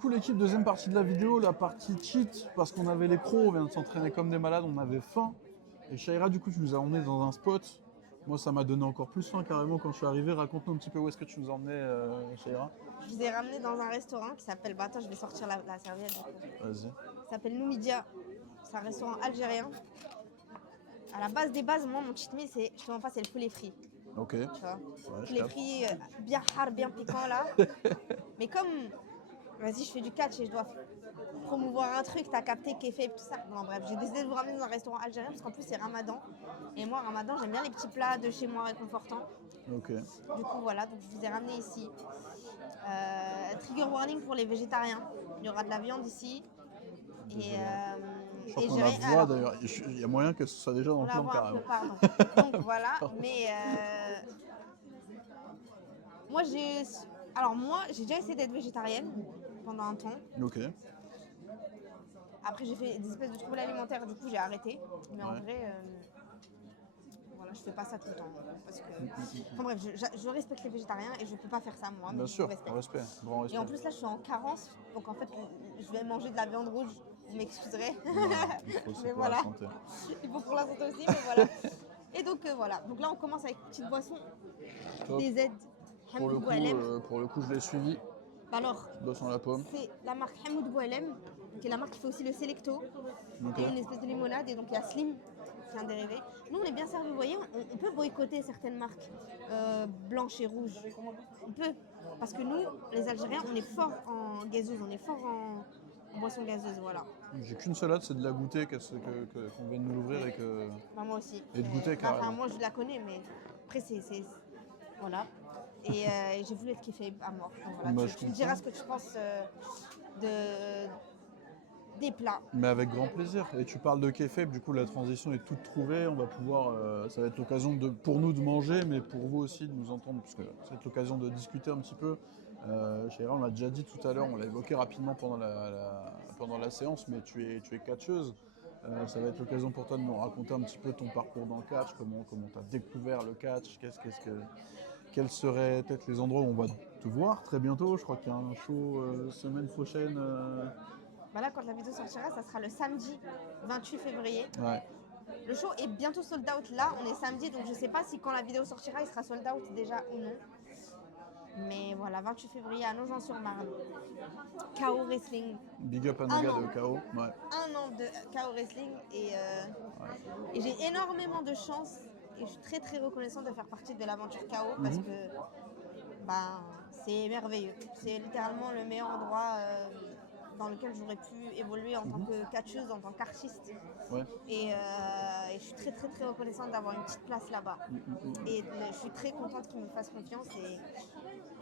coup, l'équipe, deuxième partie de la vidéo, la partie cheat, parce qu'on avait les crocs, on vient de s'entraîner comme des malades, on avait faim. Et Shaira, du coup, tu nous as emmenés dans un spot. Moi, ça m'a donné encore plus faim carrément quand je suis arrivé. Raconte-nous un petit peu où est-ce que tu nous as emmenés, Shaira. Je vous ai ramené dans un restaurant qui s'appelle... Bah attends, je vais sortir la serviette. Vas-y. Ça s'appelle Noumidia. C'est un restaurant algérien. À la base des bases, moi, mon cheat meal, c'est, je te mens pas, c'est le poulet frit. Ok. Tu vois, Ouais, poulet frit bien hard, bien piquant là. Mais comme, vas-y, je fais du catch et je dois promouvoir un truc, t'as capté, kiffé, tout ça. Bon, bref, j'ai décidé de vous ramener dans un restaurant algérien parce qu'en plus, c'est Ramadan. Et moi, Ramadan, j'aime bien les petits plats de chez moi réconfortants. Ok. Du coup, voilà, donc je vous ai ramené ici. Trigger warning pour les végétariens. Il y aura de la viande ici. Désolé. Je Et crois qu'on j'ai la rien. voit Alors, d'ailleurs. Il y a moyen que ce soit déjà dans on le la plan voit un peu, carrément. pardon. Donc voilà, mais moi j'ai déjà essayé d'être végétarienne pendant un temps. Ok. Après j'ai fait des espèces de troubles alimentaires, du coup j'ai arrêté. Mais en Ouais. vrai, voilà, je fais pas ça tout le temps. Parce que... Enfin bref, je respecte les végétariens et je peux pas faire ça moi, mais Bien je sûr, respecte. respect, grand respect. Et en plus là je suis en carence, donc en fait je vais manger de la viande rouge, vous m'excuserez. Voilà, il faut, c'est Mais pour la voilà, santé. il faut pour la santé aussi, mais voilà. Et donc voilà, donc là on commence avec une petite boisson, Top. DZ, Pour le Hamoud coup, Boualem. je l'ai suivi. Alors, Bosse en la pomme. c'est la marque Hamoud Boualem, qui est la marque qui fait aussi le Selecto, Ok. et une espèce de limonade, et donc il y a Slim, qui est un dérivé. Nous, on est bien servis, vous voyez, on peut boycotter certaines marques blanches et rouges. On peut, parce que nous, les Algériens, on est fort en gazeuse, on est fort en boisson gazeuse, voilà. J'ai qu'une seule hâte, c'est de la goûter, qu'on vient de nous l'ouvrir et que. Enfin, moi aussi. Et de goûter Enfin, carrément. moi, je la connais, mais après, c'est... Voilà. Et j'ai voulu être kiffée à mort. Donc, voilà, Bah, tu me diras ce que tu penses des plats. Mais avec grand plaisir. Et tu parles de kéfeb, du coup la transition est toute trouvée. On va pouvoir, ça va être l'occasion pour nous de manger, mais pour vous aussi de nous entendre, parce que ça va être l'occasion de discuter un petit peu. Shaira, on l'a déjà dit tout à l'heure, on l'a évoqué rapidement pendant la séance, mais tu es catcheuse. Ça va être l'occasion pour toi de nous raconter un petit peu ton parcours dans le catch, comment tu as découvert le catch, quels seraient peut-être les endroits où on va te voir très bientôt. Je crois qu'il y a un show semaine prochaine. Bah là, quand la vidéo sortira, ça sera le samedi 28 février. Ouais. Le show est bientôt sold out. Là, on est samedi, donc je sais pas si quand la vidéo sortira, il sera sold out déjà ou non. Mais voilà, 28 février à Nogent-sur-Marne. KO Wrestling. Big up à nos gars de KO. Ouais. Un an de KO Wrestling et j'ai énormément de chance et je suis très très reconnaissante de faire partie de l'aventure KO parce que c'est merveilleux. C'est littéralement le meilleur endroit dans lequel j'aurais pu évoluer en tant que catcheuse, en tant qu'artiste. Ouais. Et je suis très très très reconnaissante d'avoir une petite place là-bas. Et je suis très contente qu'ils me fassent confiance et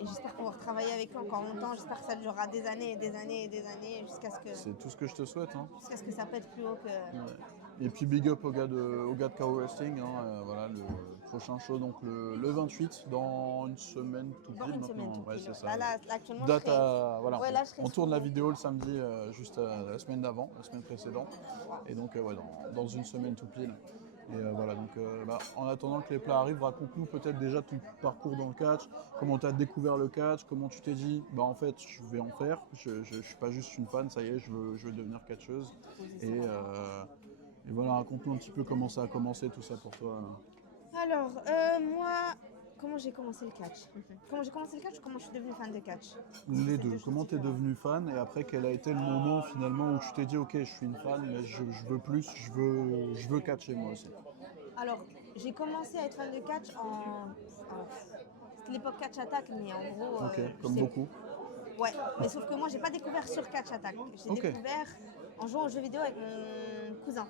j'espère pouvoir travailler avec eux encore longtemps. J'espère que ça durera des années et des années et des années jusqu'à ce que... C'est tout ce que je te souhaite. Hein. Jusqu'à ce que ça pète plus haut que... Ouais. Et puis big up aux gars de KO Wrestling. Hein. Voilà, le prochain show donc le 28 dans une semaine tout pile. Dans une semaine tout Ouais, pile. c'est ça. Là, actuellement, Date je serai... voilà. Ouais, là, je serai on tourne sous- la vidéo le samedi, juste la semaine d'avant, la semaine précédente. Et donc ouais, dans une semaine tout pile. Et voilà, donc en attendant que les plats arrivent, raconte-nous peut-être déjà ton parcours dans le catch, comment tu as découvert le catch, comment tu t'es dit, en fait, je vais en faire, je suis pas juste une fan, ça y est, je veux devenir catcheuse. Et voilà, raconte-nous un petit peu comment ça a commencé tout ça pour toi. Alors, moi, comment j'ai commencé le catch Comment j'ai commencé le catch ou comment je suis devenue fan de catch Les C'est deux, choses comment tu es différentes. devenu fan et après quel a été le moment finalement où tu t'es dit ok, je suis une fan, mais je veux plus, je veux catcher moi aussi. Alors, j'ai commencé à être fan de catch c'était l'époque Catch Attack, mais en gros... Ok, je comme sais- beaucoup. Ouais, mais sauf que moi, j'ai pas découvert sur Catch Attack. J'ai Ok. découvert en jouant aux jeux vidéo avec mon cousin.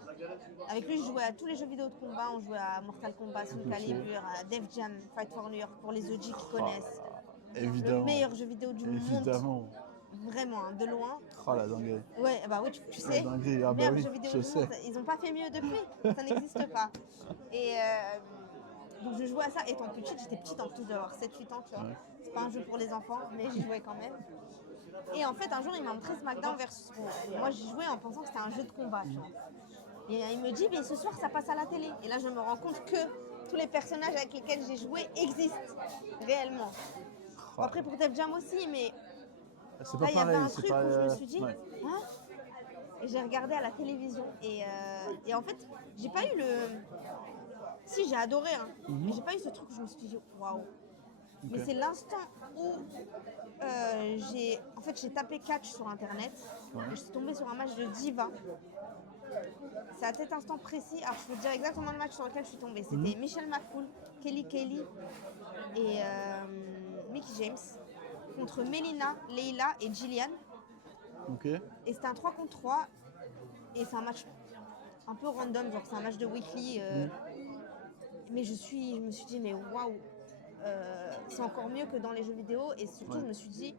Avec lui, je jouais à tous les jeux vidéo de combat. On jouait à Mortal Kombat, Soul Calibur, à Def Jam, Fight for New York, pour les OG qui connaissent. Évidemment. Le meilleur jeu vidéo du monde. Évidemment. Vraiment, hein, de loin. Oh la dinguerie. Ouais, bah oui, tu sais. dinguerie, Le ah bah meilleur oui, jeu vidéo je du sais. monde. Ils ont pas fait mieux depuis. Ça n'existe pas. Et donc je jouais à ça étant petite. J'étais petite en plus d'avoir 7-8 ans, tu vois. Ouais. C'est pas un jeu pour les enfants, mais j'y jouais quand même. Et en fait, un jour, il m'a montré SmackDown versus Raw. Moi, j'y jouais en pensant que c'était un jeu de combat, tu vois. Et il me dit, mais ce soir, ça passe à la télé. Et là, je me rends compte que tous les personnages avec lesquels j'ai joué existent réellement. Bon, après, pour Def Jam aussi, mais C'est là, pas il y avait pareil, un c'est truc pas. où je me suis dit, Ouais. hein? Et j'ai regardé à la télévision et en fait, j'ai pas eu le. Si, j'ai adoré, hein, mais j'ai pas eu ce truc où je me suis dit, waouh. Mais Ok. c'est l'instant où j'ai tapé catch sur internet Ouais. et je suis tombée sur un match de Diva. C'est à cet instant précis, alors je peux te dire exactement le match sur lequel je suis tombée. C'était Michelle McCool, Kelly Kelly et Mickey James contre Melina, Leila et Gillian. Ok. Et c'était un 3 contre 3 et c'est un match un peu random, genre c'est un match de weekly. Mais je me suis dit, mais waouh, c'est encore mieux que dans les jeux vidéo. Et surtout, Ouais. je me suis dit,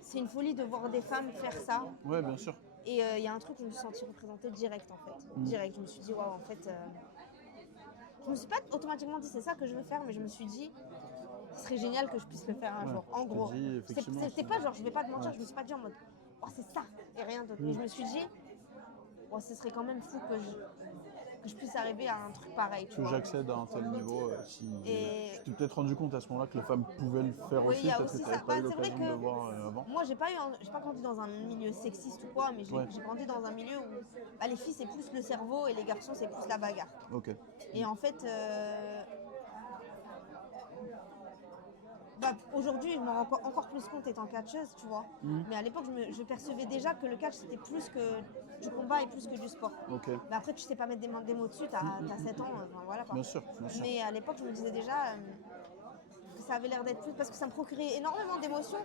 c'est une folie de voir des femmes faire ça. Ouais, bien sûr. Et il y a un truc où je me suis sentie représentée direct en fait. Direct, je me suis dit, waouh, en fait. Je me suis pas automatiquement dit, c'est ça que je veux faire, mais je me suis dit, ce serait génial que je puisse le faire un Ouais, jour. En tu te gros, dis, effectivement, c'était pas genre, je vais pas te mentir, je me suis pas dit en mode, oh, c'est ça et rien d'autre. Mais je me suis dit, oh, ce serait quand même fou que je puisse arriver à un truc pareil. Tu que vois. j'accède à un tel niveau. Si... Et- Tu t'es peut-être rendu compte à ce moment-là que les femmes pouvaient le faire Oui, aussi, il y a peut-être que aussi tu n'avais ça. pas eu C'est vrai l'occasion de le que voir avant. moi, j'ai pas grandi dans un milieu sexiste ou quoi, mais Ouais. j'ai grandi dans un milieu où les filles, c'est plus le cerveau et les garçons, c'est plus la bagarre. Ok. Et en fait, aujourd'hui, je m'en rends encore plus compte étant catcheuse, tu vois. Mais à l'époque, je percevais déjà que le catch, c'était plus que du combat et plus que du sport. Ok. Mais après, tu sais pas mettre des mots dessus, t'as 7 ans, enfin, voilà quoi. Bien sûr, bien sûr. Mais à l'époque, je me disais déjà que ça avait l'air d'être plus, parce que ça me procurait énormément d'émotions.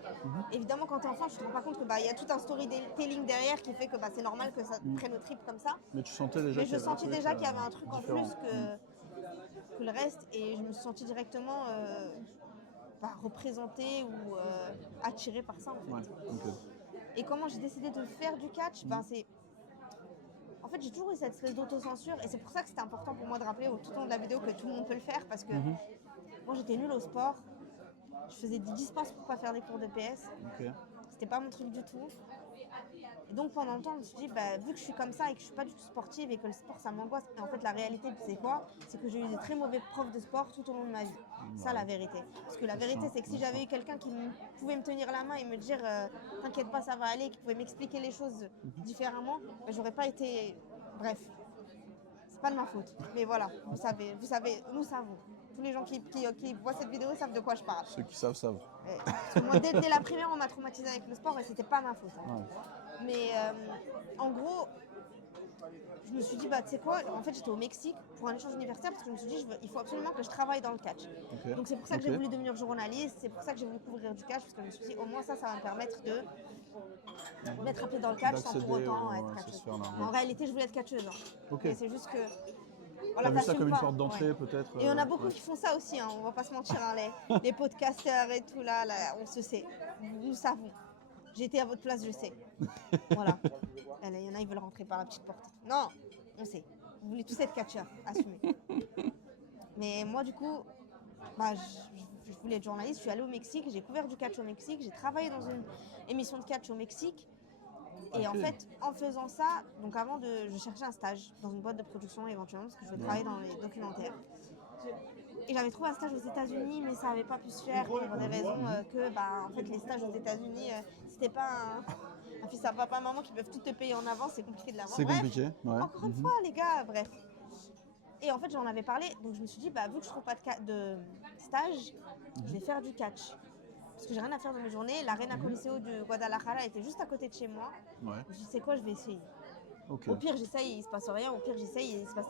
Évidemment, quand t'es enfant, tu te rends pas compte que y a tout un storytelling derrière qui fait que c'est normal que ça te prenne au trip comme ça. Mais tu sentais déjà Mais qu'il y je avait un sentais truc, déjà qu'il y avait un truc en différent. plus que le reste, et je me suis sentie directement représentée ou attirée par ça en fait. Ouais, ok. Et comment j'ai décidé de faire du catch, c'est... En fait, j'ai toujours eu cette espèce d'autocensure, et c'est pour ça que c'était important pour moi de rappeler tout au long de la vidéo que tout le monde peut le faire, parce que moi j'étais nulle au sport, je faisais des dispenses pour pas faire des cours de PS, Ok. c'était pas mon truc du tout. Et donc pendant longtemps, je me suis dit, vu que je suis comme ça et que je suis pas du tout sportive et que le sport ça m'angoisse, et en fait la réalité c'est quoi? C'est que j'ai eu des très mauvais profs de sport tout au long de ma vie. Ça la vérité. Parce que la vérité c'est que si j'avais eu quelqu'un qui pouvait me tenir la main et me dire t'inquiète pas ça va aller, qui pouvait m'expliquer les choses différemment, j'aurais pas été... Bref, c'est pas de ma faute. Mais voilà, vous savez, nous savons. Tous les gens qui voient cette vidéo savent de quoi je parle. Ceux qui savent, savent. Parce que moi, dès la primaire, on m'a traumatisée avec le sport et c'était pas ma faute. Hein. Ouais. Mais en gros, je me suis dit, tu sais quoi, en fait, j'étais au Mexique pour un échange universitaire parce que je me suis dit, il faut absolument que je travaille dans le catch. Ok. Donc c'est pour ça que j'ai voulu devenir journaliste, c'est pour ça que j'ai voulu couvrir du catch, parce que je me suis dit, au moins ça va me permettre de mettre un pied dans le catch sans pour autant être catcheuse. En réalité, je voulais être catcheuse. Hein. Ok. Mais c'est juste que... T'as vu ça comme une porte d'entrée peut-être Et on a beaucoup qui font ça aussi, hein, on va pas se mentir, hein, les podcasters et tout là, on se sait, nous savons. J'étais à votre place, je sais. Voilà. Il y en a, ils veulent rentrer par la petite porte. Non, on sait. Vous voulez tous être catcheurs, assumez. Mais moi, du coup, je voulais être journaliste. Je suis allée au Mexique, j'ai couvert du catch au Mexique, j'ai travaillé dans une émission de catch au Mexique. Et en fait, en faisant ça, donc je cherchais un stage dans une boîte de production éventuellement, parce que je voulais travailler dans les documentaires. Et j'avais trouvé un stage aux États-Unis, mais ça n'avait pas pu se faire pour des raisons que, en fait, les stages aux États-Unis, c'était pas un fils à papa, maman qui peuvent tout te payer en avance, c'est compliqué de l'avoir. C'est compliqué, ouais. Encore une fois, les gars, bref. Et en fait, j'en avais parlé, donc je me suis dit, vu que je trouve pas de stage, je vais faire du catch. Parce que j'ai rien à faire de mes journées. L'Arena Coliseo de Guadalajara était juste à côté de chez moi. Ouais. Je me suis dit, c'est quoi, je vais essayer. Ok. Au pire, j'essaye, il se passe rien. Au pire, j'essaye, il se passe.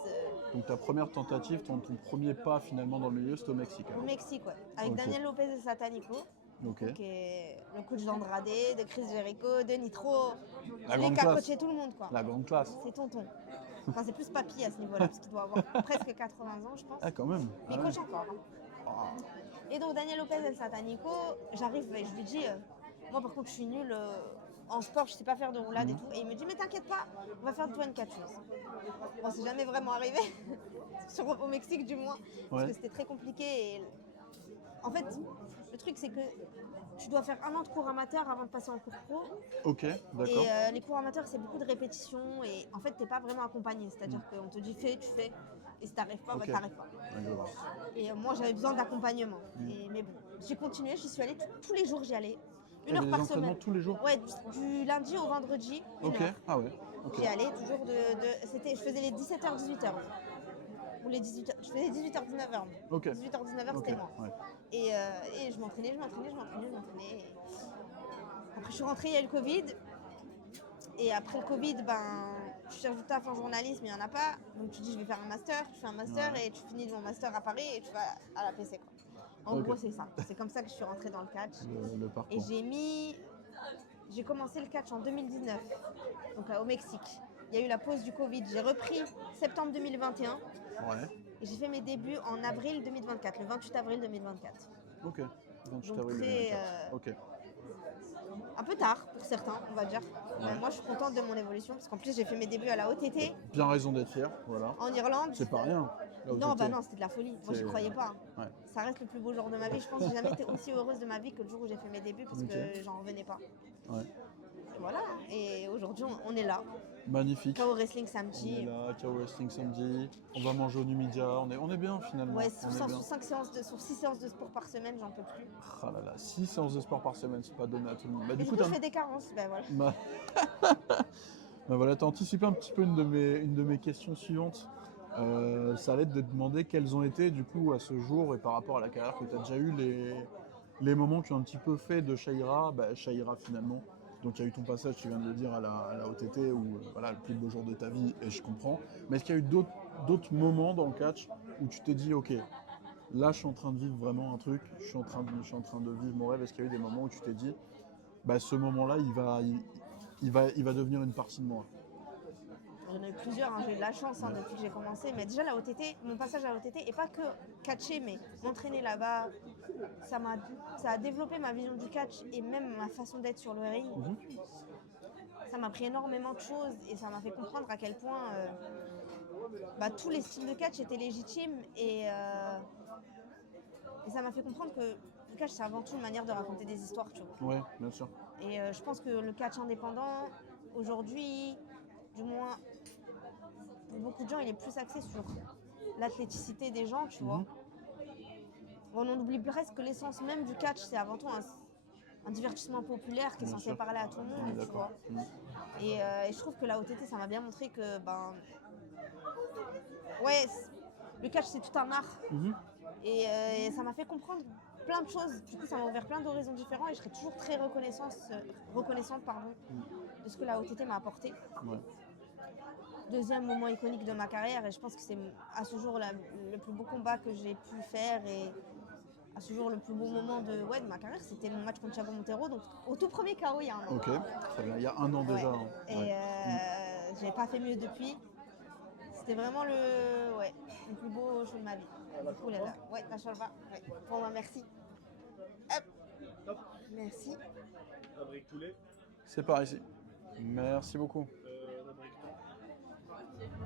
Donc ta première tentative, ton premier pas finalement dans le milieu, c'était au Mexique. Au Mexique, ouais. Avec Daniel Lopez de Satanico, qui est le coach d'Andrade, de Chris Jericho, de Nitro. La Lui grande qui a classe. coaché tout le monde, quoi. La grande classe. C'est tonton. Enfin, c'est plus papy à ce niveau-là, parce qu'il doit avoir presque 80 ans, je pense. Ah, quand même. Mais il coach encore. Hein. Et donc, Daniel Lopez El Satanico, j'arrive et je lui dis, moi par contre, je suis nulle en sport, je sais pas faire de roulade et tout. Et il me dit, mais t'inquiète pas, on va faire de toi une catcheuse. Bon, c'est jamais vraiment arrivé, au Mexique du moins, parce que c'était très compliqué. Et... En fait, le truc, c'est que tu dois faire 1 an de cours amateur avant de passer en cours pro. Ok, d'accord. Et les cours amateurs, c'est beaucoup de répétitions et en fait, t'es pas vraiment accompagné. C'est-à-dire qu'on te dit fais, tu fais. Et si t'arrives pas, t'arrives pas. Et moi, j'avais besoin d'accompagnement. Mais bon, j'ai continué, j'y suis allée tous les jours, j'y allais. Une T'avais heure des par entraînements semaine. tous les jours? Ouais, du lundi au vendredi, une Ok, heure. ah ouais. Ok. J'y allais toujours je faisais les 17h, 18h. Ou les 18h, je faisais 18h, 19h. Ok. 18h, 19h, Ok, c'était moi. ouais. Et je m'entraînais. Après, je suis rentrée, il y a eu le Covid. Et après le Covid, tu cherches du taf en journalisme, il n'y en a pas. Donc tu dis, je vais faire un master. Tu fais un master Ouais. et tu finis mon master à Paris et tu vas à la PC, quoi. En Ok. gros, c'est ça. C'est comme ça que je suis rentrée dans le catch. Le Et parcours. j'ai commencé le catch en 2019, donc au Mexique. Il y a eu la pause du Covid. J'ai repris septembre 2021 Ouais. et j'ai fait mes débuts en avril 2024, le 28 avril 2024. Ok. 28 Donc avril très, 2024. Ok. un peu tard pour certains, on va dire. Ouais. Mais moi, je suis contente de mon évolution parce qu'en plus, j'ai fait mes débuts à la OTT Bien raison d'être fier, voilà. en Irlande. C'est pas rien. Là où Non, t'étais. non, c'était de la folie. Moi, j'y C'est- croyais pas. Ouais. Ça reste le plus beau jour de ma vie. Je pense que j'ai jamais été aussi heureuse de ma vie que le jour où j'ai fait mes débuts parce Ok. que j'en revenais pas. Ouais. Et voilà. Et aujourd'hui, on est là. Magnifique. KO Wrestling On est samedi. là, KO Wrestling samedi. On va manger au Numidia. On est bien finalement. Ouais, On est bien. sur 6 séances de sport par semaine, j'en peux plus. Ah là là, 6 séances de sport par semaine, c'est pas donné à tout le monde. Et du coup, je fais des carences. Ben voilà. Voilà, t'as anticipé un petit peu une de mes questions suivantes. Ça allait être de demander quels ont été, du coup, à ce jour et par rapport à la carrière que tu as déjà eu, les moments qui ont un petit peu fait de Shaira, Shaira finalement. Donc, il y a eu ton passage, tu viens de le dire, à la OTT, où voilà, le plus beau jour de ta vie, et je comprends. Mais est-ce qu'il y a eu d'autres moments dans le catch où tu t'es dit, ok, là, je suis en train de vivre vraiment un truc, je suis en train de vivre mon rêve. Est-ce qu'il y a eu des moments où tu t'es dit, ce moment-là, il va devenir une partie de moi? J'en ai eu plusieurs, hein. J'ai eu de la chance depuis que j'ai commencé. Mais déjà, la OTT, mon passage à la OTT, et pas que catcher, mais m'entraîner là-bas, ça a développé ma vision du catch et même ma façon d'être sur le ring. Ça m'a appris énormément de choses et ça m'a fait comprendre à quel point tous les styles de catch étaient légitimes et ça m'a fait comprendre que le catch, c'est avant tout une manière de raconter des histoires, tu vois. Oui, bien sûr. Et je pense que le catch indépendant, aujourd'hui, du moins, pour beaucoup de gens, il est plus axé sur l'athléticité des gens, tu vois. On oublie presque que l'essence même du catch, c'est avant tout un divertissement populaire qui est Bien censé sûr. parler à tout le On est monde, tu d'accord. vois. Et je trouve que la OTT, ça m'a bien montré que, le catch, c'est tout un art. Et ça m'a fait comprendre plein de choses. Du coup, ça m'a ouvert plein d'horizons différents et je serai toujours très reconnaissante de ce que la OTT m'a apporté. Ouais. Deuxième moment iconique de ma carrière et je pense que c'est à ce jour le plus beau combat que j'ai pu faire et à ce jour le plus beau moment de ma carrière, c'était mon match contre Thiago Montero, donc au tout premier KO il y a un an. Ok, très bien. Il y a un an déjà. Hein. Et j'ai pas fait mieux depuis. C'était vraiment le plus beau show de ma vie. Du coup, la Cholva. Ouais. Bon, merci. Hop. Merci. La brique poulet. C'est par ici. Merci beaucoup. La brique thon.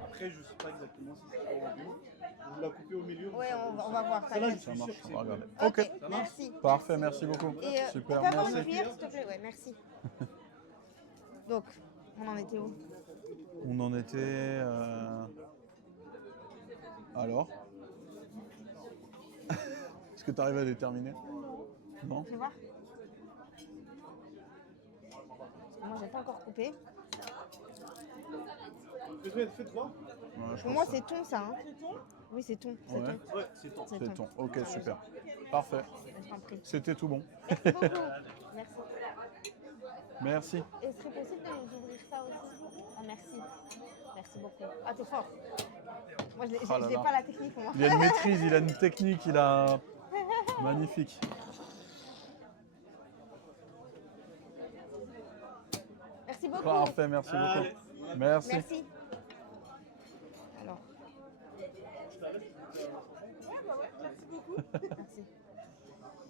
Après, je sais pas exactement si c'est pas rendu. Vous la coupez au milieu. Ouais, on va voir. Ça là, je t'inquiète. Ça suis sûr marche, que on c'est va bon. regarder. Ok, Ok, merci. parfait, merci beaucoup. Et Super, on peut avoir une merci. cuillère, s'il te plaît? Ouais, merci. Donc, on en était où? On en était. Alors Est-ce que tu arrives à déterminer? Non. Fais voir. Moi, j'ai pas encore coupé. Faites quoi? Ouais, je Pour pense moi, ça. c'est thon, ça. Hein. Oui, c'est thon. C'est Ouais. thon. Ouais, c'est ton. C'est C'est thon. ton. Ok, super. Parfait. Je t'en prie. C'était tout bon. Merci beaucoup. Merci. Merci. Et ce serait possible de nous ouvrir ça aussi? Ah, merci. Merci beaucoup. Ah, t'es fort. Moi, je Ah là n'ai là. pas la technique, moi. Il a une maîtrise, il a une technique, il a. Magnifique. Merci beaucoup. Parfait, merci Allez. beaucoup. Merci. Merci. Alors. Merci beaucoup. Merci.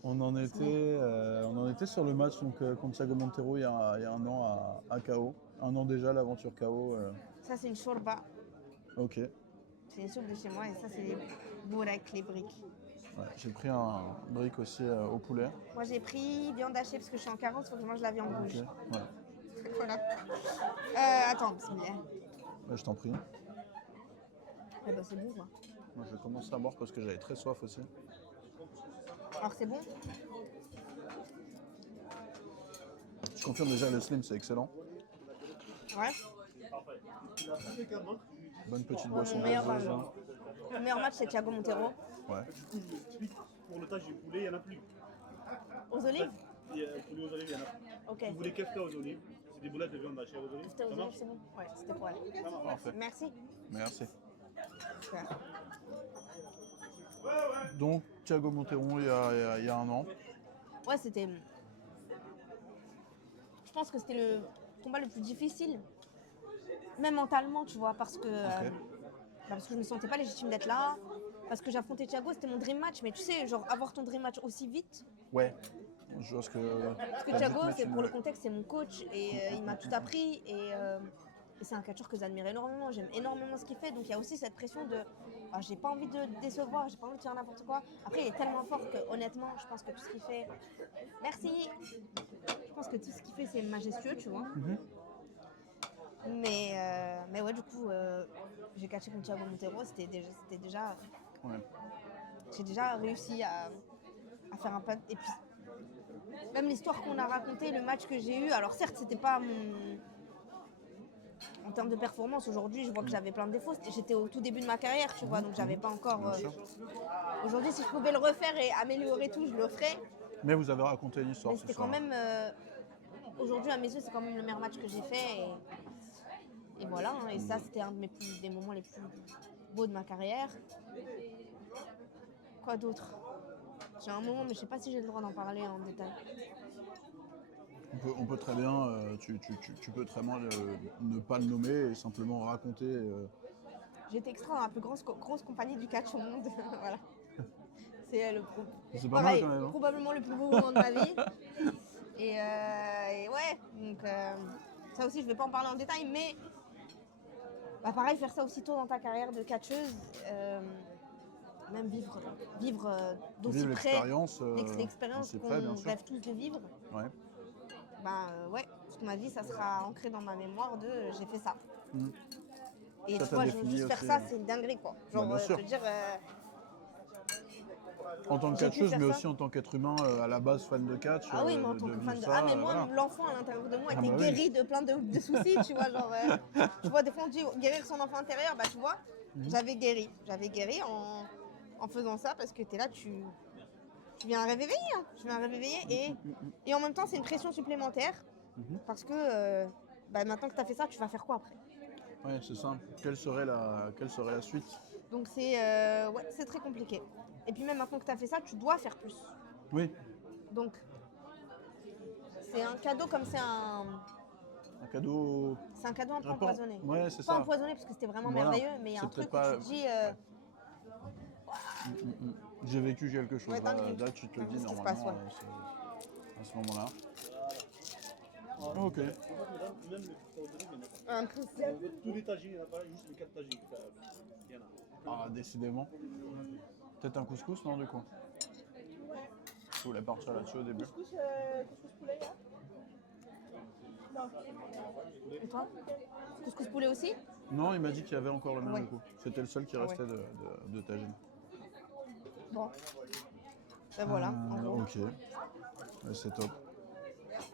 On en était sur le match donc, contre Thiago Montero il y a un an à KO. Un an déjà, l'aventure KO. Ça, c'est une shorba. Ok. C'est une soupe de chez moi et ça, c'est les bourrecs, les briques. Ouais, j'ai pris un brick aussi au poulet. Moi, j'ai pris viande hachée parce que je suis en carence, il faut que je mange la viande Ok, rouge. voilà. Voilà. Attends, bismillah. Bah, je t'en prie. Eh ben, c'est bon, quoi. Moi, je commence à boire parce que j'avais très soif aussi. Alors, c'est bon? Je confirme déjà le slim, c'est excellent. Ouais. Bonne petite Ouais, boisson mon meilleur, gazeuse, hein. Le meilleur match, c'est Thiago Montero. Ouais. Pour le tas du poulet, il n'y en a plus. Aux olives. Poulet aux olives, il y en a plus. Ok. Vous voulez kefta aux olives? C'est des boulettes de viande hachée aux olives. C'était aux Ça olives, marche? c'est bon. Ouais, c'était pour elle. Parfait. Merci. Merci. Super. Donc, Thiago Montero, il y a un an. Ouais, c'était. Je pense que c'était le combat le plus difficile, même mentalement, tu vois, parce que parce que je me sentais pas légitime d'être là, parce que j'affrontais Thiago, c'était mon dream match. Mais tu sais, genre avoir ton dream match aussi vite. Ouais. Je vois ce que. Parce que Thiago, c'est pour le contexte, c'est mon coach et il m'a tout appris et c'est un catcheur que j'admire énormément. J'aime énormément ce qu'il fait, donc il y a aussi cette pression de j'ai pas envie de décevoir, j'ai pas envie de faire n'importe quoi. Après, il est tellement fort que honnêtement, je pense que tout ce qu'il fait. Merci. Je pense que tout ce qu'il fait, c'est majestueux, tu vois. Mais ouais, du coup, j'ai catché contre Thiago Montero, c'était déjà. Ouais. J'ai déjà réussi à faire un pas. Et puis, même l'histoire qu'on a racontée, le match que j'ai eu, alors certes, c'était pas mon. En termes de performance, aujourd'hui, je vois que j'avais plein de défauts. J'étais au tout début de ma carrière, tu vois, donc j'avais pas encore. Bien sûr. Aujourd'hui, si je pouvais le refaire et améliorer tout, je le ferais. Mais vous avez raconté une histoire. Mais c'était quand même. Aujourd'hui, à mes yeux, c'est quand même le meilleur match que j'ai fait. Et voilà, hein, et ça, c'était un de des moments les plus beaux de ma carrière. Quoi d'autre? J'ai un moment, mais je sais pas si j'ai le droit d'en parler en détail. On peut très bien, tu peux très bien ne pas le nommer et simplement raconter. J'ai été extra dans la plus grosse compagnie du catch au monde. Voilà. C'est C'est pas mal quand même. Hein. Probablement le plus beau moment de ma vie. Et ouais, donc ça aussi, je vais pas en parler en détail, mais pareil, faire ça aussitôt dans ta carrière de catcheuse, même vivre d'aussi Vivre près l'expérience qu'on près, bien sûr. rêve tous de vivre. Ouais. Ouais, toute ma vie, ça sera ancré dans ma mémoire de j'ai fait ça. Et Ça, tu vois, juste faire ça, c'est une dinguerie, quoi. Genre, bien sûr. te dire... En tant que catcheuse, mais aussi en tant qu'être humain, à la base fan de catch. Ah oui, mais en tant que fan de... ça, mais moi, voilà. l'enfant à l'intérieur de moi Ah était bah oui. guéri de plein de soucis, tu vois, genre... tu vois, des fois, on dit guérir son enfant intérieur, bah tu vois, j'avais guéri en faisant ça, parce que t'es là, tu viens un rêve éveillé, hein. Tu viens un rêve éveillé, et en même temps, c'est une pression supplémentaire, parce que maintenant que t'as fait ça, tu vas faire quoi après? Ouais, c'est ça. Quelle serait la suite? Donc c'est très compliqué. Et puis même maintenant que tu as fait ça, tu dois faire plus. Oui. Donc c'est un cadeau comme c'est un cadeau. C'est un cadeau un peu empoisonné. Ouais, c'est pas ça. empoisonné parce que c'était vraiment Voilà. merveilleux, mais il y a un truc où tu te dis J'ai vécu quelque chose. Ouais, là, tu te le dis ce qui se normalement passe, ouais. à ce moment-là. Ok. Même le kefta aux olives, il n'y en a pas. Tous les tagines, il n'y en a pas, juste les 4 tagines. Il y en a. Ah, décidément. Peut-être un couscous, non, du coup? Je voulais partir là-dessus au début. couscous poulet là. Non. Et toi? Couscous poulet aussi? Non, il m'a dit qu'il y avait encore le même Ouais. du coup. C'était le seul qui restait de tagine. Bon. Ben voilà, en gros. Ok. Ouais, c'est top.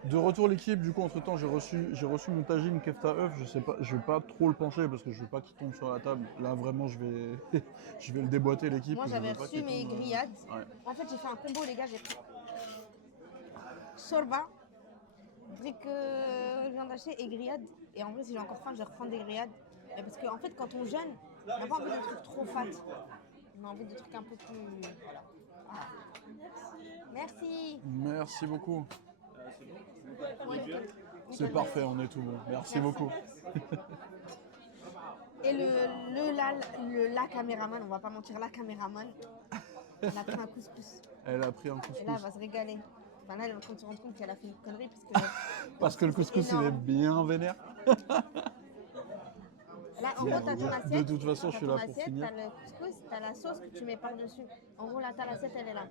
De retour l'équipe, du coup entre temps j'ai reçu mon tagine kefta œuf, je vais pas trop le pencher parce que je veux pas qu'il tombe sur la table. Là vraiment je vais je vais le déboîter l'équipe. Moi je j'avais veux pas reçu qu'il mes tombe, grillades. Ouais. En fait j'ai fait un combo les gars, j'ai pris shorba, brique viande hachée et grillades. Et en vrai si j'ai encore faim je vais reprendre des grillades. Mais parce qu'en fait quand on jeûne, on n'a pas envie de trucs trop fat. On a envie de trucs un peu plus... Voilà. Ah. Merci. Merci beaucoup. Oui. C'est parfait, on est tout bon. Merci beaucoup. Et la caméraman, on va pas mentir, la caméraman, elle a pris un couscous. Elle a pris un Et là, elle couscous. va se régaler. Enfin, là, elle est en train de se rendre compte qu'elle a fait une connerie Parce que le couscous il est énorme. bien vénère. Là, en gros, t'as ton assiette. De toute façon, je suis là T'as ton pour assiette, finir. t'as le couscous, t'as la sauce que tu mets par-dessus. En gros, là, t'as l'assiette, elle est là.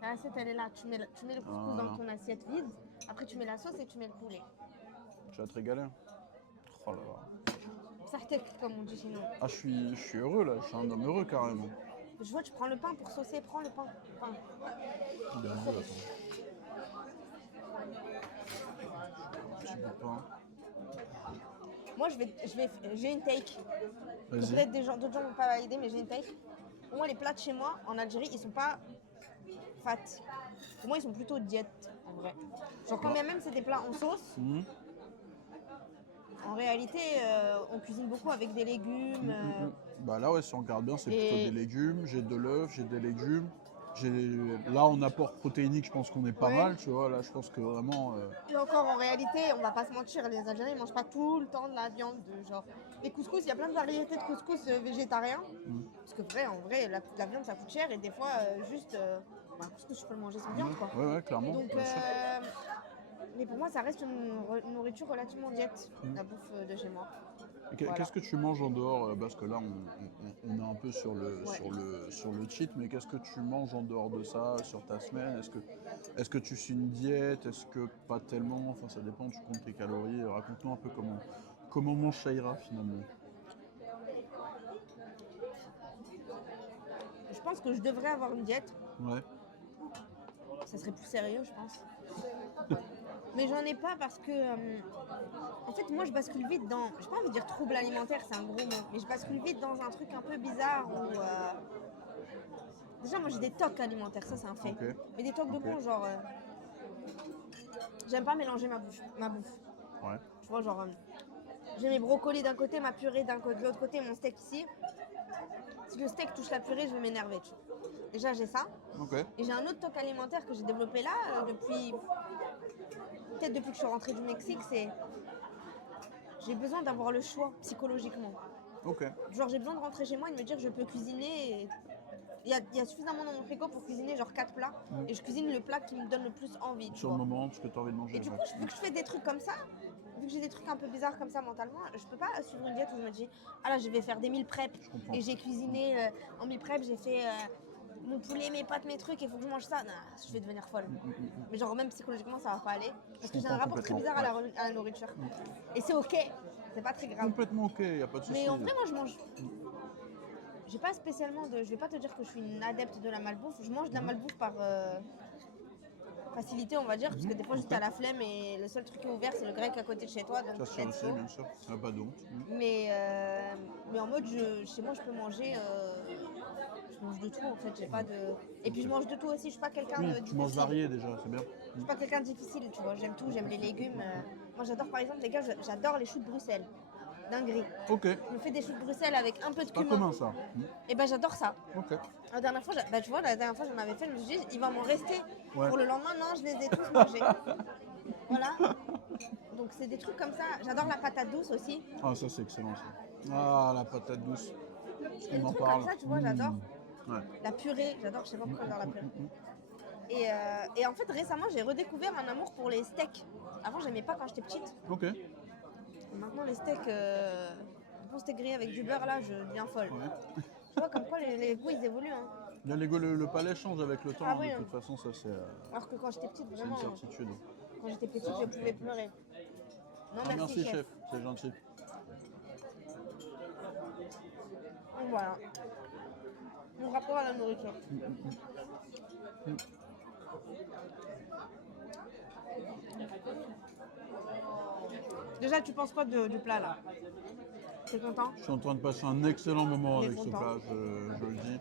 L'assiette, elle est là. Tu mets le couscous dans ton assiette vide. Après, tu mets la sauce et tu mets le poulet. Tu vas te régaler. Oh là là. Sartek, comme on dit chez nous. Ah, je suis heureux là, je suis un homme heureux carrément. Je vois, tu prends le pain pour saucer. Prends le pain. Bien vu, attends. pas. Moi, j'ai une take. Vas-y. Peut-être d'autres gens vont pas valider, mais j'ai une take. Pour moi, les plats de chez moi, en Algérie, ils sont pas fat. Pour moi, ils sont plutôt diète, en vrai. Genre, quand bien même c'est des plats en sauce, Mhm. en réalité, on cuisine beaucoup avec des légumes. Bah là, ouais, si on regarde bien, c'est Et- plutôt des légumes. J'ai de l'œuf, j'ai des légumes. Là, en apport protéinique, je pense qu'on est pas Ouais. mal, tu vois. Là, je pense que vraiment. Et encore, en réalité, on va pas se mentir, les Algériens, ils mangent pas tout le temps de la viande. Genre, les couscous, il y a plein de variétés de couscous végétariens. Parce que en vrai, la viande, ça coûte cher. Et des fois, un couscous, je peux le manger sans viande, quoi. Ouais, clairement. Donc, bien sûr. mais pour moi, ça reste une nourriture relativement diète, la bouffe de chez moi. Voilà. Qu'est-ce que tu manges en dehors parce que là, on est un peu sur le, Ouais. sur le cheat, mais qu'est-ce que tu manges en dehors de ça, sur ta semaine? Est-ce que tu suis une diète? Est-ce que pas tellement? Enfin, ça dépend, tu comptes tes calories. Raconte-nous un peu comment mange Shaira finalement. Je pense que je devrais avoir une diète. Ouais. Ça serait plus sérieux, je pense. Mais j'en ai pas parce que, en fait, moi, je bascule vite dans, j'ai pas envie de dire trouble alimentaire, c'est un gros mot, mais je bascule vite dans un truc un peu bizarre où, déjà, moi, j'ai des tocs alimentaires, ça, c'est un fait. Ok. Mais des tocs de Ok. con, genre, j'aime pas mélanger ma bouffe. Ouais. Tu vois, genre, j'ai mes brocolis d'un côté, ma purée de l'autre côté, mon steak ici. Si le steak touche la purée, je vais m'énerver, tu vois. Déjà, j'ai ça. Ok. Et j'ai un autre toc alimentaire que j'ai développé là peut-être depuis que je suis rentrée du Mexique, c'est j'ai besoin d'avoir le choix psychologiquement. Ok. Genre j'ai besoin de rentrer chez moi et de me dire je peux cuisiner. Il y a suffisamment dans mon frigo pour cuisiner genre 4 plats et je cuisine le plat qui me donne le plus envie. Tu Sur le vois. moment, ce que tu as envie de manger. Et du coup, vu que je fais des trucs comme ça, vu que j'ai des trucs un peu bizarres comme ça mentalement, je peux pas suivre une diète où je me dis ah là je vais faire des meal prep comprends. et j'ai cuisiné en meal prep, j'ai fait mon poulet, mes pâtes, mes trucs, il faut que je mange ça. Non, je vais devenir folle. Mais genre même psychologiquement ça va pas aller parce que j'ai un rapport très bizarre à la nourriture. Et c'est ok, c'est pas très grave. Complètement ok, y a pas de souci. Mais en vrai moi je mange. J'ai pas spécialement de. Je vais pas te dire que je suis une adepte de la malbouffe. Je mange de la malbouffe par facilité, on va dire, parce que des fois juste à la flemme et le seul truc qui est ouvert c'est le grec à côté de chez toi. Donc Ça c'est aussi, bien sûr. Y a pas d'honte. mais en mode, chez moi, je peux manger. Je mange de tout en fait. J'ai pas de. Et puis je mange de tout aussi. Je suis pas quelqu'un de Oui, difficile. tu manges varié déjà, c'est bien. Je suis pas quelqu'un de difficile, tu vois. J'aime tout. J'aime les légumes. Moi, j'adore par exemple, les gars, j'adore les choux de Bruxelles. Dinguerie. Ok. Je me fais des choux de Bruxelles avec un peu de Pas cumin. commun ça. Et ben j'adore ça. Ok. La dernière fois, tu vois, la dernière fois j'en avais fait, je me suis dit, il va m'en rester Ouais. pour le lendemain. Non, je les ai tous mangés. Voilà. Donc c'est des trucs comme ça. J'adore la patate douce aussi. Ah ça c'est excellent ça. Ah la patate douce. Des On en trucs parle. comme ça, tu vois, j'adore. Ouais. La purée, j'adore, je sais pas pourquoi j'adore la purée. Et en fait, récemment, j'ai redécouvert un amour pour les steaks. Avant, j'aimais pas quand j'étais petite. Ok. Et maintenant, les steaks, bon steak grillé avec du beurre, là, je deviens folle. Ouais. Tu vois, comme quoi les goûts, ils évoluent. Hein. Bien, le palais change avec le temps, Ah oui, de hein. toute façon ça c'est Alors que quand j'étais petite, une vraiment, certitude. quand j'étais petite, je pouvais pleurer. Non, Ah, merci, chef. c'est gentil. Donc voilà. Mon rapport à la nourriture. Déjà, tu penses quoi du plat là? T'es content? Je suis en train de passer un excellent moment Il est avec ce content. plat, je le dis.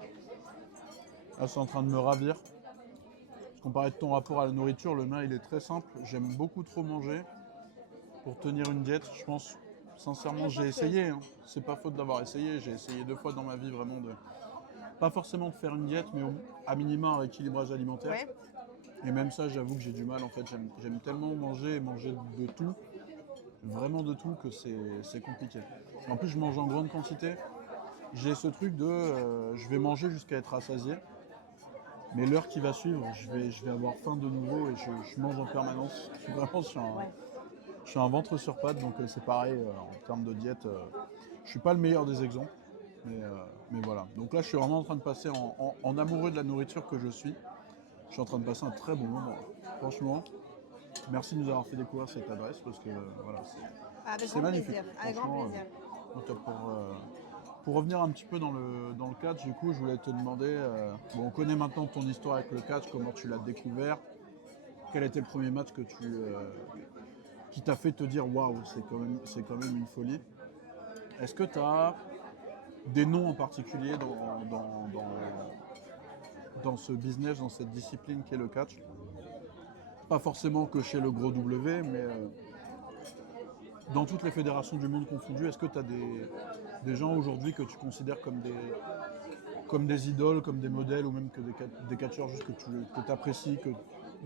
Là c'est en train de me ravir. Parce qu'on parlait de ton rapport à la nourriture, le mien il est très simple. J'aime beaucoup trop manger. Pour tenir une diète, je pense, sincèrement, j'ai essayé. Hein. C'est pas faute d'avoir essayé. J'ai essayé 2 fois dans ma vie vraiment de. Pas forcément de faire une diète, mais à minima un rééquilibrage alimentaire. Ouais. Et même ça, j'avoue que j'ai du mal. En fait, j'aime tellement manger et manger de tout, vraiment de tout, que c'est compliqué. En plus, je mange en grande quantité. J'ai ce truc de. Je vais manger jusqu'à être rassasié. Mais l'heure qui va suivre, je vais avoir faim de nouveau et je mange en permanence. Je suis vraiment sur un. Ouais. Je suis un ventre sur pattes, donc c'est pareil en termes de diète. Je suis pas le meilleur des exemples, mais voilà. Donc là, je suis vraiment en train de passer en amoureux de la nourriture que je suis. Je suis en train de passer un très bon moment. Franchement, merci de nous avoir fait découvrir cette adresse parce que voilà, Avec c'est grand magnifique. plaisir. Avec grand Franchement, plaisir. donc, pour revenir un petit peu dans le catch, du coup, je voulais te demander, bon, on connaît maintenant ton histoire avec le catch, comment tu l'as découvert, quel était le premier match qui t'a fait te dire waouh, c'est quand même une folie. Est-ce que tu as des noms en particulier dans ce business, dans cette discipline qui est le catch? Pas forcément que chez le gros W, mais dans toutes les fédérations du monde confondues, est-ce que tu as des gens aujourd'hui que tu considères comme des idoles, comme des modèles, ou même que des catcheurs juste que tu apprécies,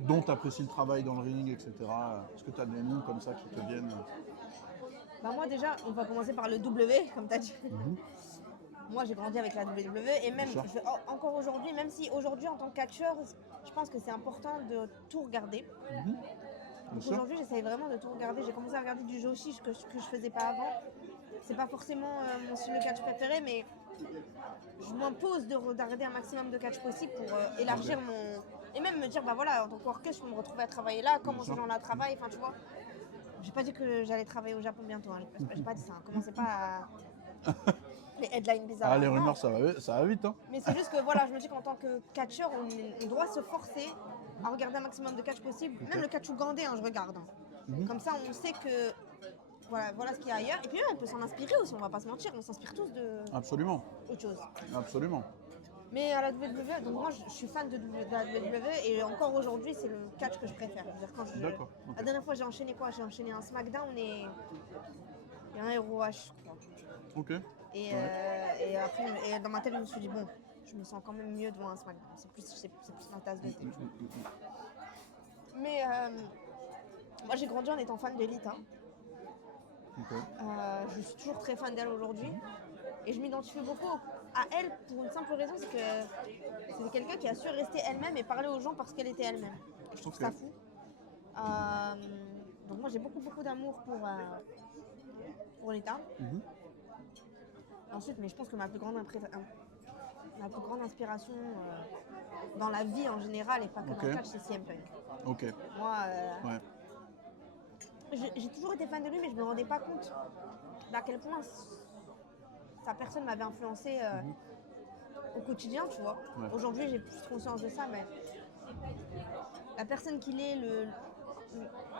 dont tu apprécies le travail dans le ring, etc. Est-ce que tu as des noms comme ça qui te viennent? Bah moi déjà, on va commencer par le W, comme tu as dit. Moi j'ai grandi avec la WWE et même encore aujourd'hui, même si aujourd'hui en tant que catcheur, je pense que c'est important de tout regarder. Donc aujourd'hui j'essaye vraiment de tout regarder. J'ai commencé à regarder du Joshi, ce que je faisais pas avant. C'est pas forcément mon style de catch préféré, mais je m'impose de regarder un maximum de catch possible pour élargir mon... Et même me dire, bah voilà, en tant que worker, je peux me retrouver à travailler là, comment ces gens-là travaillent, enfin tu vois. J'ai pas dit que j'allais travailler au Japon bientôt, hein. J'ai pas dit ça, hein. Commencez pas à... les headlines bizarres. Ah, les rumeurs, ça va vite, hein. Mais c'est juste que voilà, je me dis qu'en tant que catcheur, on doit se forcer à regarder un maximum de catch possible. Même le catch ougandais, hein, je regarde. Comme ça, on sait que voilà ce qu'il y a ailleurs. Et puis même, on peut s'en inspirer aussi, on va pas se mentir. On s'inspire tous de Absolument. autre chose. Absolument. Mais à la WWE, donc moi je suis fan de la WWE et encore aujourd'hui, c'est le catch que je préfère. D'accord. La dernière fois, j'ai enchaîné quoi? J'ai enchaîné un SmackDown et un ROH, je crois. Ok. Et après, dans ma tête, je me suis dit, bon, je me sens quand même mieux devant un SmackDown. C'est plus ma tasse de thé. Mais moi, j'ai grandi en étant fan de Lita. Okay. Je suis toujours très fan d'elle aujourd'hui. Et je m'identifie beaucoup à elle pour une simple raison, c'est que c'est quelqu'un qui a su rester elle-même et parler aux gens parce qu'elle était elle-même. Je trouve ça fou. Donc moi, j'ai beaucoup d'amour pour Lita. Ensuite, mais je pense que ma plus grande inspiration dans la vie en général et pas que dans le catch, c'est CM Punk. Ok. Moi, j'ai toujours été fan de lui, mais je ne me rendais pas compte d'à quel point sa personne m'avait influencé au quotidien, tu vois. Ouais. Aujourd'hui, j'ai plus conscience de ça, mais la personne qu'il est,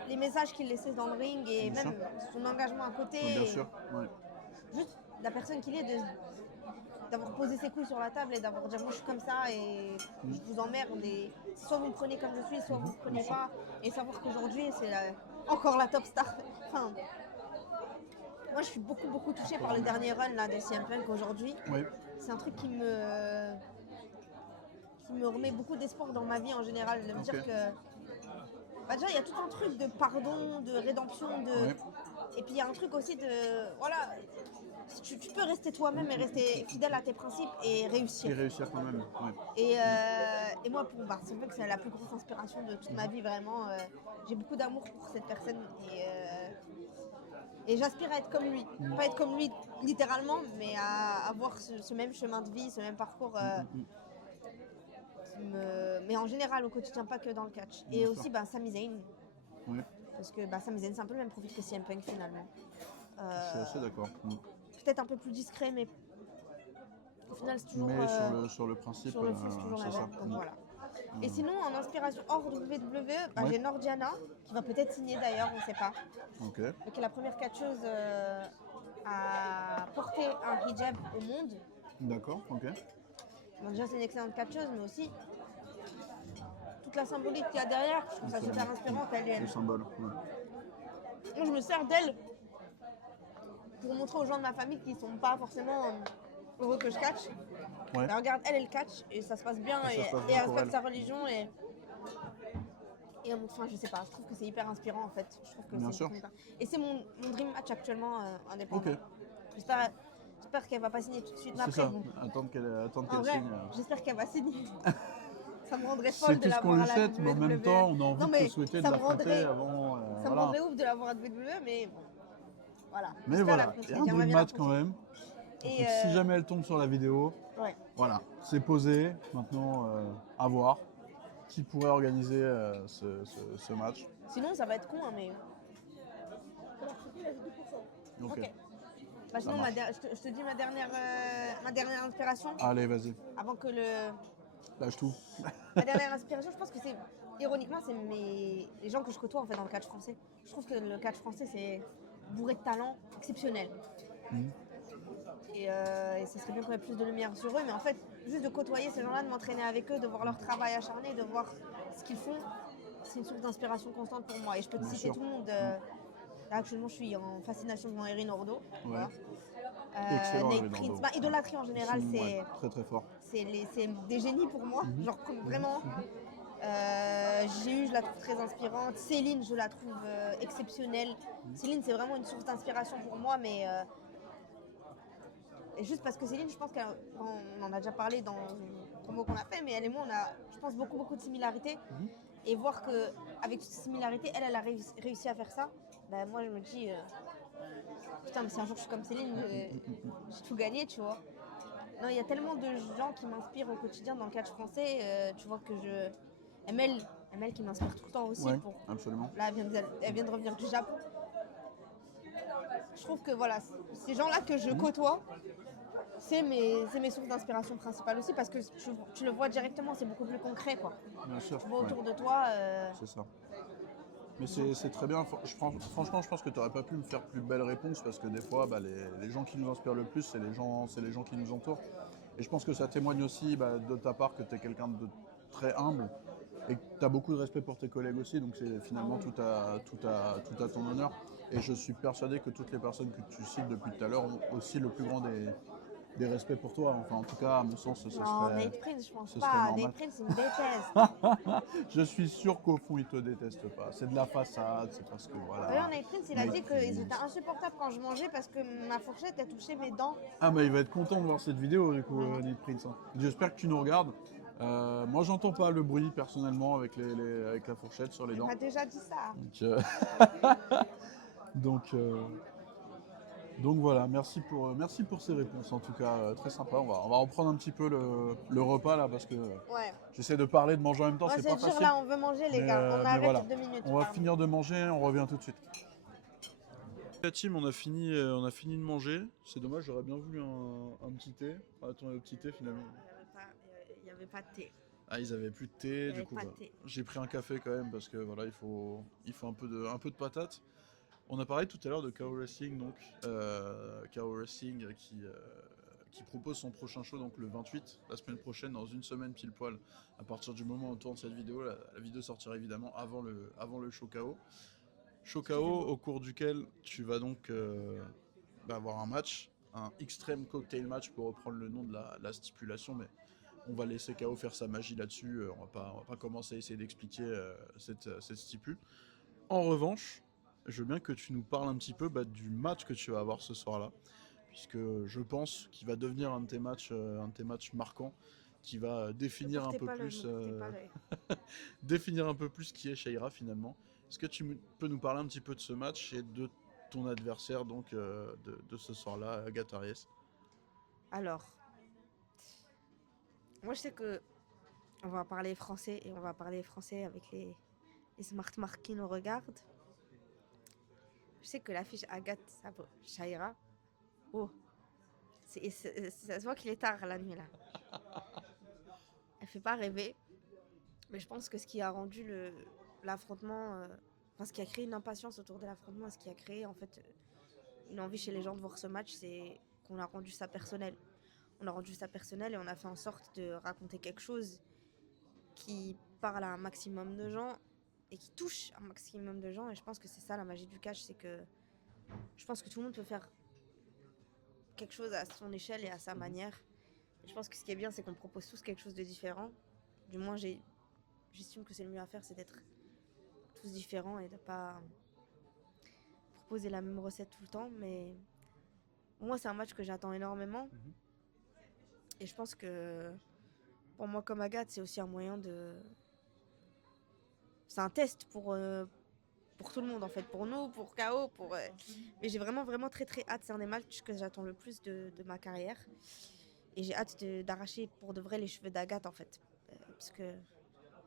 les messages qu'il laissait dans le ring et bien même sûr. Son engagement à côté. Bien sûr. Ouais. Juste la personne qu'il est, d'avoir posé ses couilles sur la table et d'avoir dit moi je suis comme ça et je vous emmerde et soit vous me prenez comme je suis, soit vous me prenez pas, et savoir qu'aujourd'hui c'est encore la top star. Enfin, moi je suis beaucoup touchée par le dernier run là, de CM Punk aujourd'hui. Oui. C'est un truc qui me remet beaucoup d'espoir dans ma vie en général, de me dire que bah déjà il y a tout un truc de pardon, de rédemption, et puis il y a un truc aussi de voilà. Tu peux rester toi-même et rester fidèle à tes principes et réussir. Et réussir quand même, ouais. Et moi, c'est vrai que c'est la plus grosse inspiration de toute ma vie, vraiment. J'ai beaucoup d'amour pour cette personne et j'aspire à être comme lui. Pas être comme lui littéralement, mais à avoir ce même chemin de vie, ce même parcours. Mais en général, au quotidien, pas que dans le catch. Et aussi, Sami Zayn. Oui. Parce que Sami Zayn, c'est un peu le même profil que CM Punk finalement. Je suis assez d'accord. Peut-être un peu plus discret, mais au final c'est toujours... Mais sur le principe, sur le fond, c'est toujours la même. Donc voilà. Et sinon, en inspiration hors WWE, j'ai Nordiana, qui va peut-être signer d'ailleurs, on ne sait pas. Ok. Qui est la première catcheuse à porter un hijab au monde. D'accord, ok. Donc déjà, c'est une excellente catcheuse, mais aussi toute la symbolique qu'il y a derrière, je trouve ça super inspirant qu'elle vienne. Le symbole, Moi, je me sers d'elle pour montrer aux gens de ma famille qui ne sont pas forcément heureux que je catch. Ouais. Ben, regarde, elle catch et ça se passe bien et elle respecte sa religion et enfin, je sais pas, je trouve que c'est hyper inspirant en fait. Je trouve que bien sûr. Et c'est mon dream match actuellement indépendant. Okay. J'espère qu'elle va pas signer tout de suite. C'est ça, attendre qu'elle signe. J'espère qu'elle va signer. Ça me rendrait folle de l'avoir à la WWE. C'est tout ce qu'on lui souhaite, mais en même temps, on a envie de te souhaiter de l'affronter avant. Ça me rendrait ouf de l'avoir à la WWE, mais bon. Voilà. Mais voilà, il y a un dream match quand même. Et donc, si jamais elle tombe sur la vidéo, voilà, c'est posé. Maintenant, à voir qui pourrait organiser ce match. Sinon, ça va être con, hein, mais. Ok. Sinon, je te dis ma dernière inspiration. Allez, vas-y. Avant que lâche tout. Ma dernière inspiration, je pense que c'est ironiquement, c'est les gens que je côtoie en fait dans le catch français. Je trouve que le catch français, c'est bourré de talent exceptionnel. Mhm. Et ce serait bien qu'on ait plus de lumière sur eux, mais en fait, juste de côtoyer ces gens-là, de m'entraîner avec eux, de voir leur travail acharné, de voir ce qu'ils font, c'est une source d'inspiration constante pour moi. Et je peux te Bien citer sûr. tout le monde. Là, actuellement, je suis en fascination devant Erin Ordo. Ouais. Voilà. Excellent, Nate Erin Prince. Ordo. Bah, idolâtrie en Ils général, sont, c'est ouais, très très forts. c'est des génies pour moi. Mhm. Genre, comme vraiment. Je la trouve très inspirante. Céline, je la trouve exceptionnelle. Céline, c'est vraiment une source d'inspiration pour moi, mais et juste parce que Céline, je pense qu'on en a déjà parlé dans une promo qu'on a fait, mais elle et moi, on a, je pense, beaucoup de similarités. Mhm. Et voir qu'avec toutes ces similarités, elle a réussi à faire ça, ben moi, je me dis, putain, mais si un jour je suis comme Céline, j'ai tout gagné, tu vois. Non, il y a tellement de gens qui m'inspirent au quotidien dans le catch français. Tu vois que ML qui m'inspire tout le temps aussi. Ouais, absolument. Là, elle vient de revenir du Japon. Je trouve que voilà, ces gens-là que je côtoie, c'est mes sources d'inspiration principales aussi parce que tu le vois directement, c'est beaucoup plus concret, quoi. Bien sûr. Tu vois Ouais, autour de toi. c'est ça. Mais c'est très bien. Franchement, je pense que tu n'aurais pas pu me faire plus belle réponse parce que des fois, bah, les gens qui nous inspirent le plus, c'est les gens qui nous entourent. Et je pense que ça témoigne aussi bah, de ta part que tu es quelqu'un de très humble et que tu as beaucoup de respect pour tes collègues aussi. Donc c'est finalement tout à ton honneur. Et je suis persuadé que toutes les personnes que tu cites depuis tout à l'heure ont aussi le plus grand des respects pour toi. Enfin, en tout cas, à mon sens, Non, Nate Prince, je pense ce serait pas. normal. Nate Prince, il me déteste. Je suis sûr qu'au fond, ils te détestent pas. C'est de la façade, c'est parce que voilà. D'ailleurs, Nate Prince, il a Nate dit qu'ils étaient Prince. insupportables quand je mangeais parce que ma fourchette a touché mes dents. Ah, bah il va être content de voir cette vidéo, du coup, Nate Prince. Hein. J'espère que tu nous regardes. Moi, j'entends pas le bruit personnellement avec, avec la fourchette sur les Il dents. m'a déjà dit ça. Donc, donc voilà, merci pour ces réponses en tout cas, très sympa. On va reprendre un petit peu le repas là parce que Ouais. j'essaie de parler, de manger en même temps, Ouais, c'est c'est pas dur facile. là, on veut manger les Mais, gars. On mais arrête voilà. 2 minutes. On va pardon. finir de manger, on revient tout de suite. La team, on a fini de manger. C'est dommage, j'aurais bien voulu un petit thé. On va attendre le petit thé finalement. Il n'y avait pas de thé. Ah, ils avaient plus de thé, du avait coup pas de bah, thé. j'ai pris un café quand même parce que voilà, il faut un peu de patate. On a parlé tout à l'heure de KO Wrestling, donc KO Wrestling qui propose son prochain show donc le 28, la semaine prochaine, dans une semaine pile poil. À partir du moment où on tourne cette vidéo, la vidéo sortira évidemment avant le show KO. Show KO au cours duquel tu vas donc avoir un match, un Extreme Cocktail Match pour reprendre le nom de la stipulation, mais on va laisser KO faire sa magie là-dessus, on va pas commencer à essayer d'expliquer cette stipule. En revanche, je veux bien que tu nous parles un petit peu du match que tu vas avoir ce soir-là, puisque je pense qu'il va devenir un de tes matchs marquants, qui va définir un peu plus définir un peu plus qui est Shaira finalement. Est-ce que tu peux nous parler un petit peu de ce match et de ton adversaire donc de ce soir-là, Agathe Ariès? Alors, moi je sais que on va parler français et on va parler français avec les smart marks qui nous regardent. Je sais que l'affiche Agathe Shaira, oh, ça se voit qu'il est tard la nuit là. Elle fait pas rêver, mais je pense que ce qui a rendu l'affrontement, ce qui a créé une impatience autour de l'affrontement, ce qui a créé en fait une envie chez les gens de voir ce match, c'est qu'on a rendu ça personnel. On a rendu ça personnel et on a fait en sorte de raconter quelque chose qui parle à un maximum de gens et qui touche un maximum de gens. Et je pense que c'est ça la magie du catch, c'est que je pense que tout le monde peut faire quelque chose à son échelle et à sa manière. Et je pense que ce qui est bien, c'est qu'on propose tous quelque chose de différent. Du moins, j'estime que c'est le mieux à faire, c'est d'être tous différents et de pas proposer la même recette tout le temps. Mais pour moi, c'est un match que j'attends énormément. Et je pense que pour moi, comme Agathe, c'est aussi un moyen de... C'est un test pour tout le monde, en fait. Pour nous, pour KO, Mais j'ai vraiment très hâte. C'est un des matchs que j'attends le plus de ma carrière. Et j'ai hâte d'arracher pour de vrai les cheveux d'Agathe, en fait. Parce que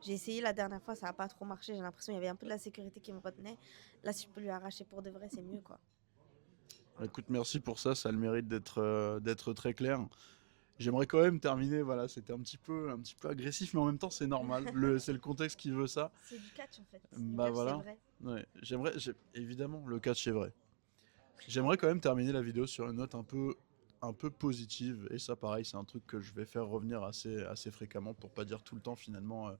j'ai essayé la dernière fois, ça n'a pas trop marché. J'ai l'impression qu'il y avait un peu de la sécurité qui me retenait. Là, si je peux lui arracher pour de vrai, c'est mieux, quoi. Écoute, merci pour ça, ça a le mérite d'être très clair. J'aimerais quand même terminer, voilà, c'était un petit peu agressif, mais en même temps c'est normal, c'est le contexte qui veut ça. C'est du catch en fait. Bah Le catch, voilà. c'est vrai. Ouais, évidemment, le catch est vrai. J'aimerais quand même terminer la vidéo sur une note un peu positive, et ça pareil, c'est un truc que je vais faire revenir assez fréquemment, pour pas dire tout le temps finalement,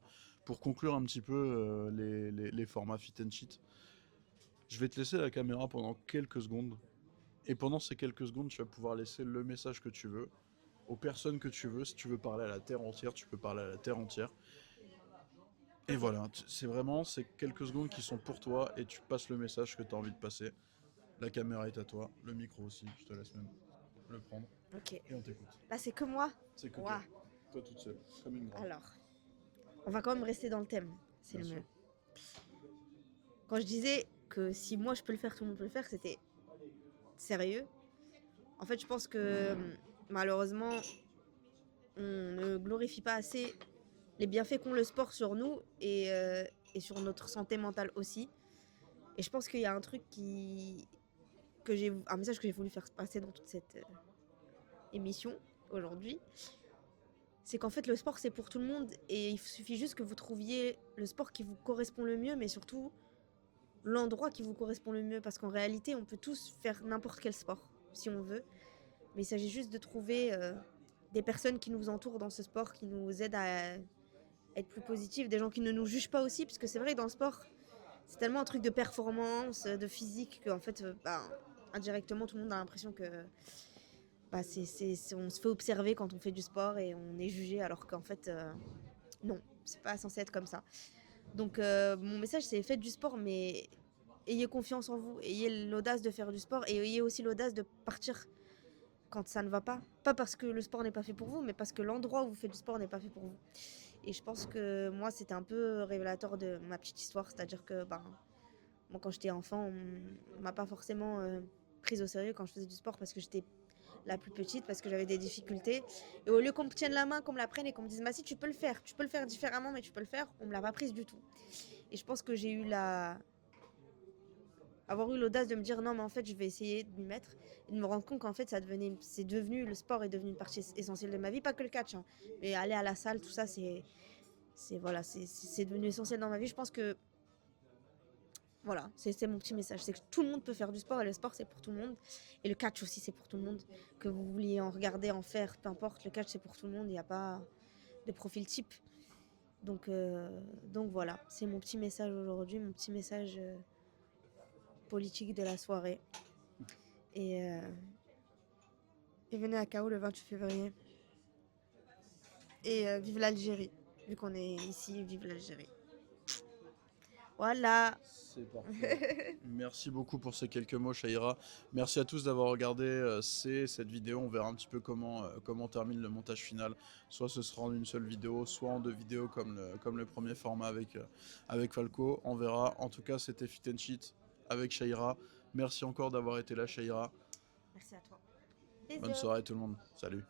pour conclure un petit peu les formats fit and cheat. Je vais te laisser la caméra pendant quelques secondes, et pendant ces quelques secondes, tu vas pouvoir laisser le message que tu veux, aux personnes que tu veux. Si tu veux parler à la terre entière, tu peux parler à la terre entière. Et voilà, c'est vraiment ces quelques secondes qui sont pour toi, et tu passes le message que tu as envie de passer. La caméra est à toi, le micro aussi, je te laisse même le prendre, Ok. et on t'écoute. Là, c'est que moi. C'est que Ouah. toi toute seule, comme une grande. Alors, on va quand même rester dans le thème. C'est Bien le sûr. mieux. Quand je disais que si moi je peux le faire, tout le monde peut le faire, c'était sérieux. En fait, je pense que malheureusement, on ne glorifie pas assez les bienfaits qu'ont le sport sur nous et sur notre santé mentale aussi. Et je pense qu'il y a un truc un message que j'ai voulu faire passer dans toute cette émission aujourd'hui, c'est qu'en fait le sport c'est pour tout le monde et il suffit juste que vous trouviez le sport qui vous correspond le mieux, mais surtout l'endroit qui vous correspond le mieux, parce qu'en réalité on peut tous faire n'importe quel sport si on veut, mais il s'agit juste de trouver des personnes qui nous entourent dans ce sport, qui nous aident à être plus positifs, des gens qui ne nous jugent pas aussi, parce que c'est vrai que dans le sport c'est tellement un truc de performance, de physique, qu'en fait indirectement tout le monde a l'impression que on se fait observer quand on fait du sport et on est jugé, alors qu'en fait non, c'est pas censé être comme ça. Donc mon message c'est faites du sport, mais ayez confiance en vous, ayez l'audace de faire du sport et ayez aussi l'audace de partir quand ça ne va pas. Pas parce que le sport n'est pas fait pour vous, mais parce que l'endroit où vous faites du sport n'est pas fait pour vous. Et je pense que moi c'était un peu révélateur de ma petite histoire, c'est-à-dire que moi quand j'étais enfant on m'a pas forcément prise au sérieux quand je faisais du sport, parce que j'étais la plus petite, parce que j'avais des difficultés. Et au lieu qu'on me tienne la main, qu'on me la prenne et qu'on me dise si tu peux le faire différemment, mais tu peux le faire, on me l'a pas prise du tout. Et je pense que j'ai eu avoir eu l'audace de me dire non, mais en fait je vais essayer de m'y mettre et de me rendre compte qu'en fait le sport est devenu une partie essentielle de ma vie, pas que le catch, hein, mais aller à la salle, tout ça c'est devenu essentiel dans ma vie. Je pense que voilà, c'est mon petit message, c'est que tout le monde peut faire du sport et le sport c'est pour tout le monde. Et le catch aussi c'est pour tout le monde. Que vous vouliez en regarder, en faire, peu importe, le catch c'est pour tout le monde, il n'y a pas de profil type. Donc voilà, c'est mon petit message aujourd'hui, mon petit message politique de la soirée. Et venez à KO le 28 février. Et vive l'Algérie, vu qu'on est ici, vive l'Algérie. Voilà. C'est parfait. Merci beaucoup pour ces quelques mots, Shaira. Merci à tous d'avoir regardé cette vidéo. On verra un petit peu comment termine le montage final. Soit ce sera en une seule vidéo, soit en deux vidéos comme le premier format avec Falco. On verra. En tout cas, c'était Fit and Cheat avec Shaira. Merci encore d'avoir été là, Shaira. Merci à toi. Bonne soirée tout le monde. Salut.